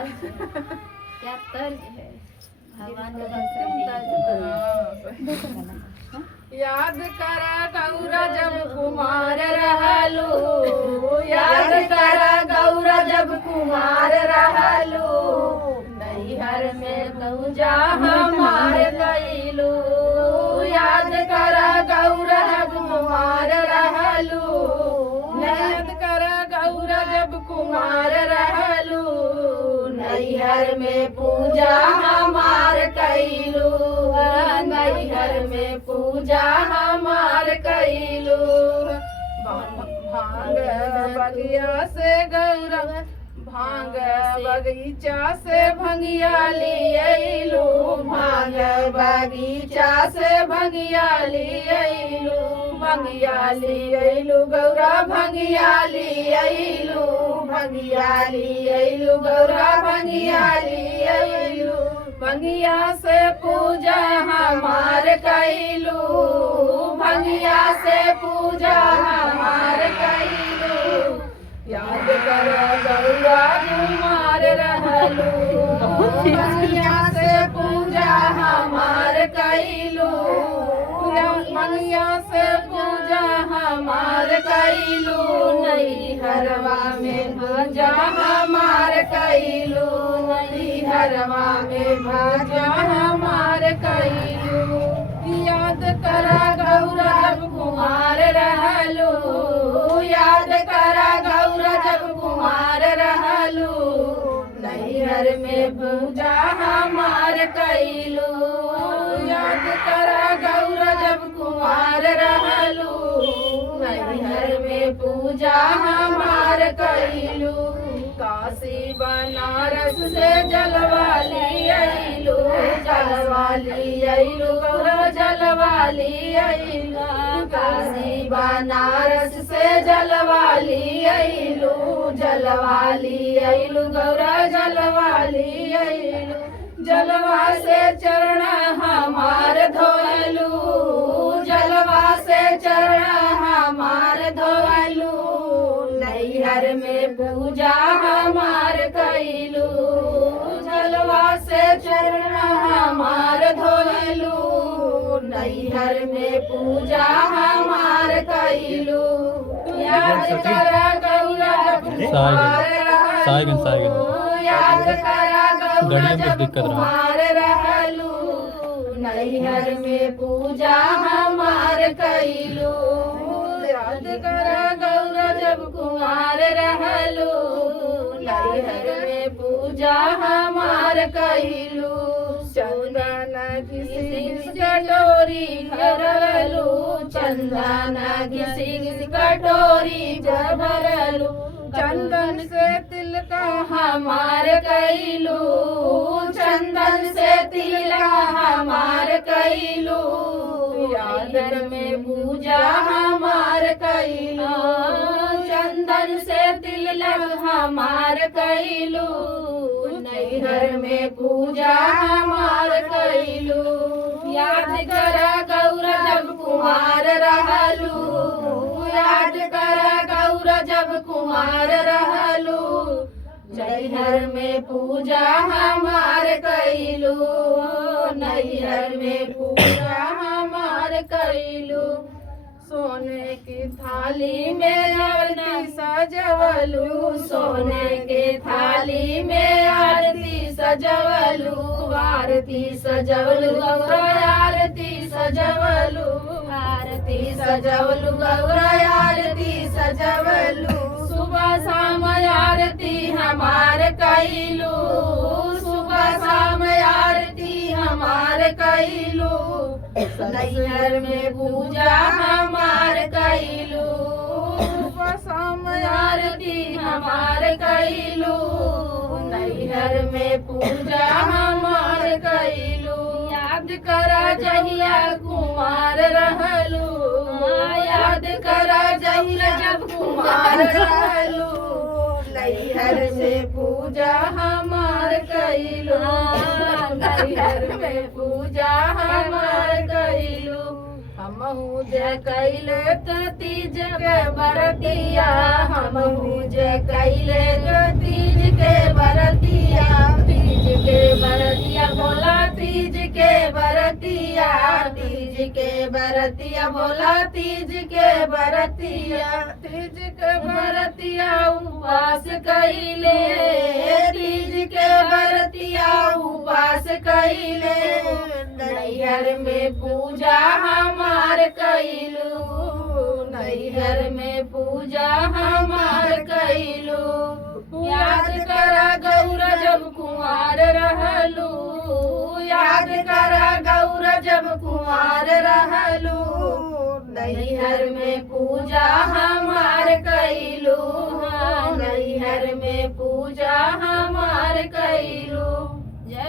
क्या तर्ज है भगवान का याद कर गौरा जब कुमार रहलू, याद कर गौरा जब कुमार रहलू, नैहर में पूजा हमार कैलू। याद कर गौरा जब कुमार रहलू, याद कर गौरा जब कुमार रहलू, नैहर में पूजा हमार कैलू, नैहर में पूजा हमार कैलू। भांग बगिया से गौरा, भांग बगीचा से भंगिया लियलू, भांग बगीचा से भंगिया लियलू, भंगिया लियलू गौरा भंगिया लियलू, भंगिया लियलू गौरा भंगिया लियलू, भंगिया से पूजा हमार कैलू, भंगिया से पूजा हमार कैलू। याद कर गौरा कुमार रहलू, भंगिया से पूजा हमार कैलू, भंगिया से पूजा हमार कैलू, नैहरवा में पूजा हमार कैलू, नैहरवा में पूजा हमार कैलू। याद कर गौरा जब कुमार रहलू, याद कर गौरा जब कुमार रहलू, नैहर में पूजा हमार कैलू। याद कर गौरा जब कुमार रहलू, नैहर में पूजा हमार कैलू। काशी बनारस से जलवा लियलू, जलवा लियलू गौरा जलवा लियलू, काशी बनारस से जलवा लियलू, जलवा लियलू गौरा जलवा लियलू, जलवा से चरण हमार धोलू, जलवा से चरण हमार धोलू, नैहर में पूजा हमार कैलू, जलवा से चरण हमार धोलू, नैहर में पूजा हमार कैलू। याद कर गौरा जब कुमार रहलू, याद कर गौरा जब कुमार रहलू, नैहर में पूजा हमार कैलू। याद कर गौरा जब कुमार रहलू, नैहर में पूजा हमार कैलू। चंदन घिसी कटोरी भरलू, चंदन घिसी कटोरी भरलू, चंदन से तिलका हमार कैलू, चंदन से तिलका हमार कैलू, याद में पूजा हमार कैलू, चंदन से तिलक हमार कैलू, नैहर में पूजा हमार कैलू। याद कर गौरा जब कुमार रहलू, याद कर गौरा जब कुमार रहलू, नैहर में पूजा हमार कैलू, नैहर में पूजा हमार कैलू। सोने की थाली में आरती सजवलू, सोने के थाली में आरती सजवलू, आरती सजवलू गौरा आरती सजवलू, आरती सजवलू गौरा आरती सजवलू, सुबह शाम आरती हमार कैलू, सुबह शाम आरती हमार कैलू, नैहर में पूजा हमार कैलू, सुबह शाम आरती हमार कैलू, नैहर में पूजा हमार कैलू। याद कर जहिया कुमार रहलू, याद कर जहिया जब कुमार रहलू, नैहर में पूजा हमार कैलू, नैहर में पूजा हमार कैलू। हमहू जे कैले तो तीज के बरतिया, हमहू जे कैले तो तीज के बरतिया, के बरतिया बोला तीज के बरतिया तीज के बरतिया उपवास कइले तीज के बरतिया उपवास कइले नैहर में पूजा हमार कइलू नैहर में पूजा हमार कइलू याद करा गौरा जब कुंवार रहलू याद करा गौरा जब कुंवार रहलू नैहर में पूजा हमार कइलू नैहर में पूजा हम